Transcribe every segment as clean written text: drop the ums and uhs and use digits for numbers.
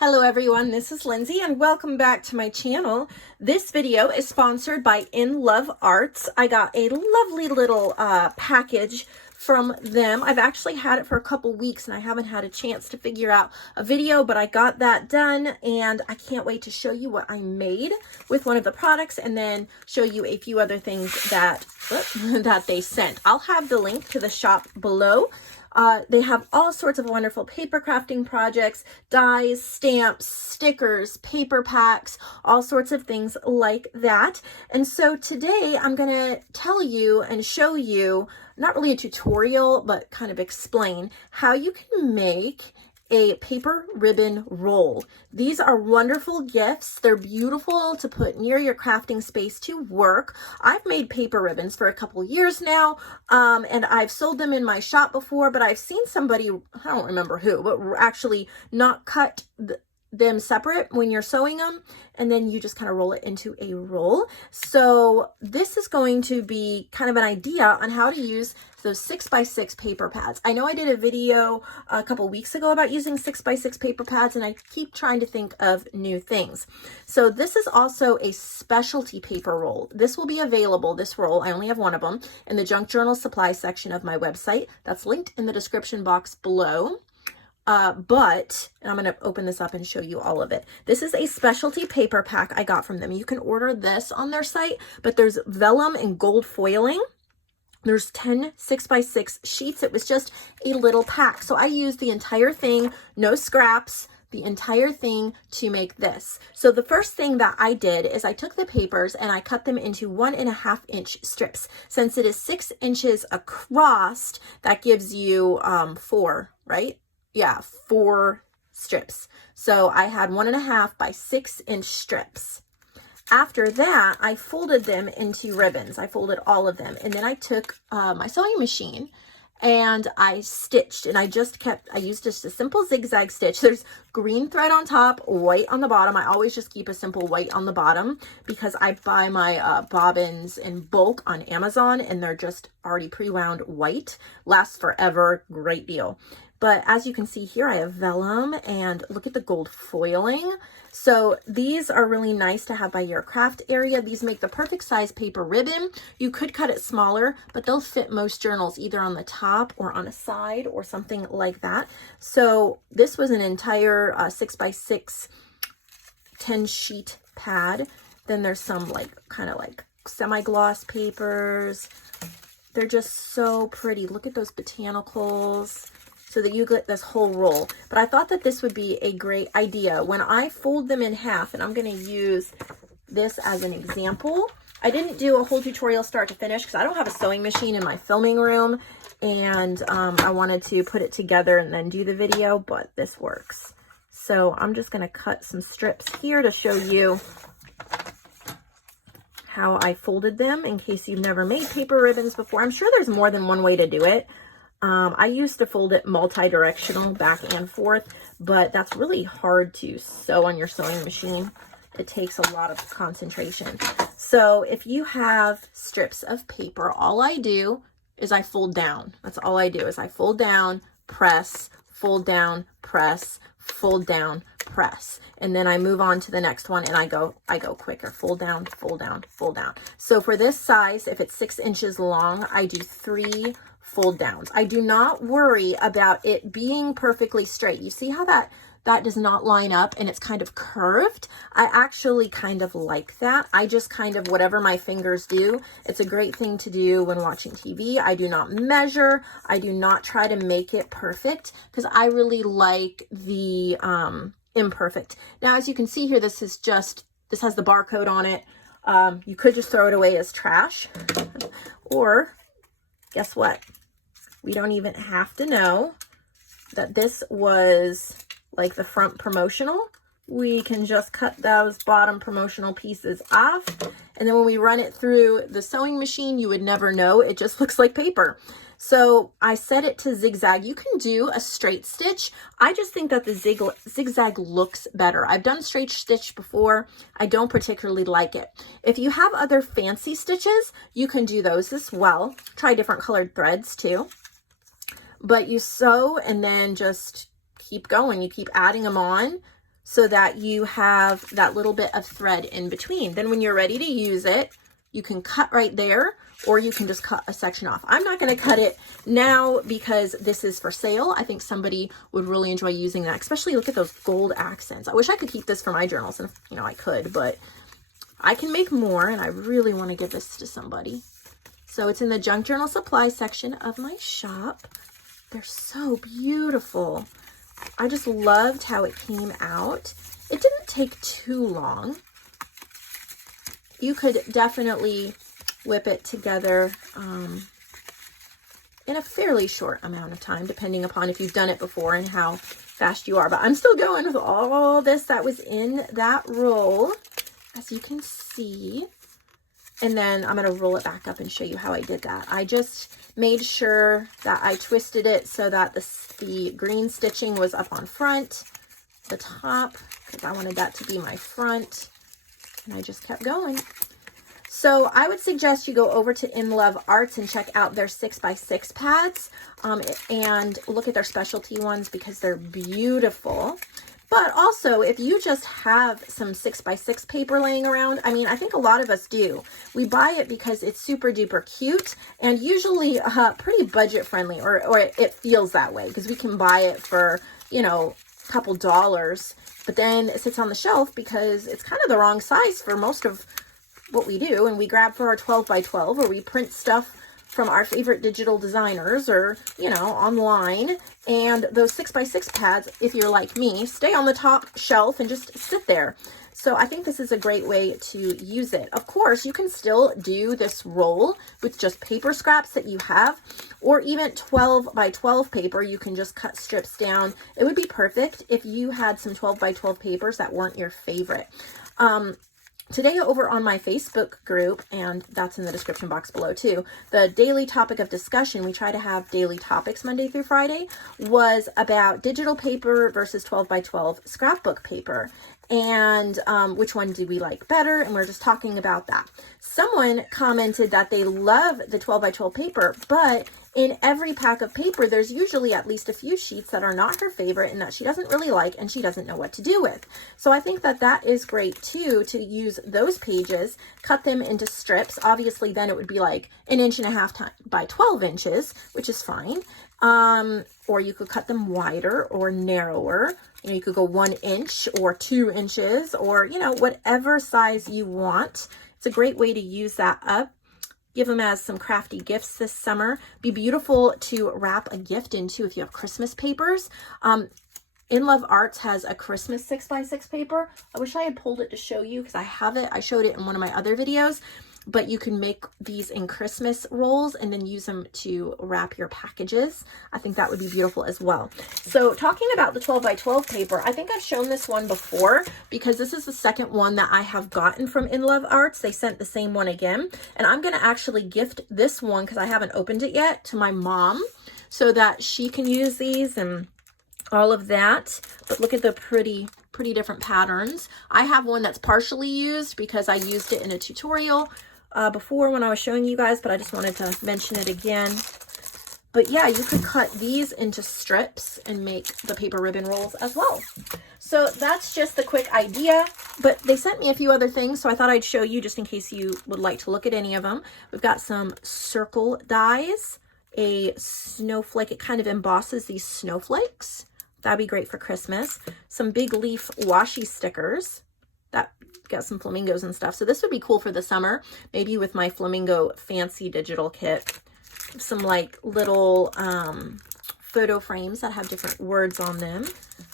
Hello everyone, this is Lindsay and welcome back to my channel. This video is sponsored by In Love Arts. I got a lovely little package from them. I've actually had it for a couple weeks and I haven't had a chance to figure out a video, but I got that done and I can't wait to show you what I made with one of the products and then show you a few other things that, that they sent. I'll have the link to the shop below. They have all sorts of wonderful paper crafting projects, dies, stamps, stickers, paper packs, all sorts of things like that. And so today I'm going to tell you and show you, not really a tutorial, but kind of explain how you can make a paper ribbon roll. These are wonderful gifts. They're beautiful to put near your crafting space to work. I've made paper ribbons for a couple years now, and I've sold them in my shop before, but I've seen somebody, I don't remember who, but actually not cut them separate when you're sewing them, and then you just kind of roll it into a roll. So this is going to be kind of an idea on how to use those 6x6 paper pads. I know I did a video a couple weeks ago about using 6x6 paper pads, and I keep trying to think of new things. So this is also a specialty paper roll. This will be available, this roll, I only have one of them, in the junk journal supply section of my website. That's linked in the description box below. And I'm going to open this up and show you all of it. This is a specialty paper pack I got from them. You can order this on their site, but there's vellum and gold foiling. There's 10 6x6 sheets. It was just a little pack. So I used the entire thing, no scraps, the entire thing to make this. So the first thing that I did is I took the papers and I cut them into 1.5 inch strips. Since it is 6 inches across, that gives you 4, right? Yeah, 4 strips. So I had 1.5 by 6 inch strips. After that, I folded them into ribbons. I folded all of them. And then I took my sewing machine and I stitched, and I used just a simple zigzag stitch. There's green thread on top, white on the bottom. I always just keep a simple white on the bottom because I buy my bobbins in bulk on Amazon and they're just already pre-wound white. Lasts forever, great deal. But as you can see here, I have vellum and look at the gold foiling. So these are really nice to have by your craft area. These make the perfect size paper ribbon. You could cut it smaller, but they'll fit most journals either on the top or on a side or something like that. So this was an entire 6x6 10 sheet pad. Then there's some kind of semi-gloss papers. They're just so pretty. Look at those botanicals, so that you get this whole roll. But I thought that this would be a great idea. When I fold them in half, and I'm gonna use this as an example, I didn't do a whole tutorial start to finish because I don't have a sewing machine in my filming room, and I wanted to put it together and then do the video, but this works. So I'm just gonna cut some strips here to show you how I folded them in case you've never made paper ribbons before. I'm sure there's more than one way to do it. I used to fold it multi-directional back and forth, but that's really hard to sew on your sewing machine. It takes a lot of concentration. So if you have strips of paper, all I do is I fold down. That's all I do is I fold down, press, fold down, press, fold down, press. And then I move on to the next one and I go quicker. Fold down, fold down, fold down. So for this size, if it's 6 inches long, I do 3 fold downs. I do not worry about it being perfectly straight. You see how that does not line up and it's kind of curved? I actually kind of like that. I just kind of, whatever my fingers do, it's a great thing to do when watching TV. I do not measure. I do not try to make it perfect because I really like the imperfect. Now, as you can see here, this has the barcode on it. You could just throw it away as trash, or guess what? We don't even have to know that this was like the front promotional. We can just cut those bottom promotional pieces off. And then when we run it through the sewing machine, you would never know. It just looks like paper. So I set it to zigzag. You can do a straight stitch. I just think that the zigzag looks better. I've done straight stitch before. I don't particularly like it. If you have other fancy stitches, you can do those as well. Try different colored threads too. But you sew and then just keep going. You keep adding them on. so that you have that little bit of thread in between. Then when you're ready to use it, you can cut right there, or you can just cut a section off. I'm not going to cut it now because this is for sale. I think somebody would really enjoy using that, especially look at those gold accents. I wish I could keep this for my journals, and you know, I could, but I can make more, and I really want to give this to somebody. So it's in the junk journal supply section of my shop. They're so beautiful. I just loved how it came out. It didn't take too long. You could definitely whip it together in a fairly short amount of time, depending upon if you've done it before and how fast you are. But I'm still going with all this that was in that roll, as you can see. And then I'm going to roll it back up and show you how I did that. I just made sure that I twisted it so that the green stitching was up on front, the top, because I wanted that to be my front. And I just kept going. So I would suggest you go over to In Love Arts and check out their 6x6 pads and look at their specialty ones because they're beautiful. But also, if you just have some 6x6 paper laying around, I mean, I think a lot of us do. We buy it because it's super duper cute and usually pretty budget friendly, or it feels that way because we can buy it for, you know, a couple dollars, but then it sits on the shelf because it's kind of the wrong size for most of what we do. And we grab for our 12x12, or we print stuff from our favorite digital designers, or, you know, online. And those 6x6 pads, if you're like me, stay on the top shelf and just sit there. So I think this is a great way to use it. Of course, you can still do this roll with just paper scraps that you have, or even 12x12 paper. You can just cut strips down. It would be perfect if you had some 12x12 papers that weren't your favorite. Today over on my Facebook group, and that's in the description box below too, the daily topic of discussion, we try to have daily topics Monday through Friday, was about digital paper versus 12x12 scrapbook paper. And which one do we like better? And we're just talking about that. Someone commented that they love the 12x12 paper, but in every pack of paper, there's usually at least a few sheets that are not her favorite and that she doesn't really like and she doesn't know what to do with. So I think that that is great too, to use those pages, cut them into strips. Obviously, then it would be like 1.5 inches by 12 inches, which is fine. Or you could cut them wider or narrower. You know, you could go 1 inch or 2 inches, or, you know, whatever size you want. It's a great way to use that up. Give them as some crafty gifts this summer. Be beautiful to wrap a gift into if you have Christmas papers. In Love Arts has a Christmas 6x6 paper. I wish I had pulled it to show you because I have it. I showed it in one of my other videos. But you can make these in Christmas rolls and then use them to wrap your packages. I think that would be beautiful as well. So talking about the 12x12 paper, I think I've shown this one before because this is the second one that I have gotten from In Love Arts. They sent the same one again. And I'm going to actually gift this one, because I haven't opened it yet, to my mom so that she can use these and all of that. But look at the pretty different patterns. I have one that's partially used because I used it in a tutorial before when I was showing you guys, but I just wanted to mention it again. But yeah, you could cut these into strips and make the paper ribbon rolls as well. So that's just the quick idea, but they sent me a few other things, so I thought I'd show you just in case you would like to look at any of them. We've got some circle dies, a snowflake. It kind of embosses these snowflakes. That'd be great for Christmas. Some big leaf washi stickers that got some flamingos and stuff. So this would be cool for the summer, maybe with my flamingo fancy digital kit. Some like little photo frames that have different words on them.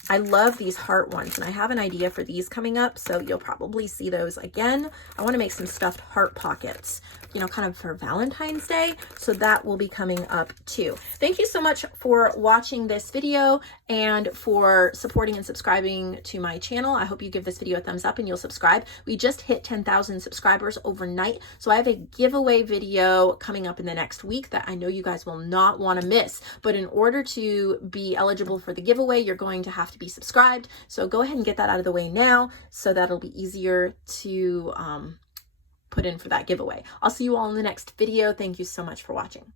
I love these heart ones, and I have an idea for these coming up, so you'll probably see those again. I want to make some stuffed heart pockets, you know, kind of for Valentine's Day, so that will be coming up too. Thank you so much for watching this video and for supporting and subscribing to my channel. I hope you give this video a thumbs up and you'll subscribe. We just hit 10,000 subscribers overnight, so I have a giveaway video coming up in the next week that I know you guys will not want to miss. But in order to be eligible for the giveaway, you're going to have to be subscribed. So go ahead and get that out of the way now so that'll be easier to put in for that giveaway. I'll see you all in the next video. Thank you so much for watching.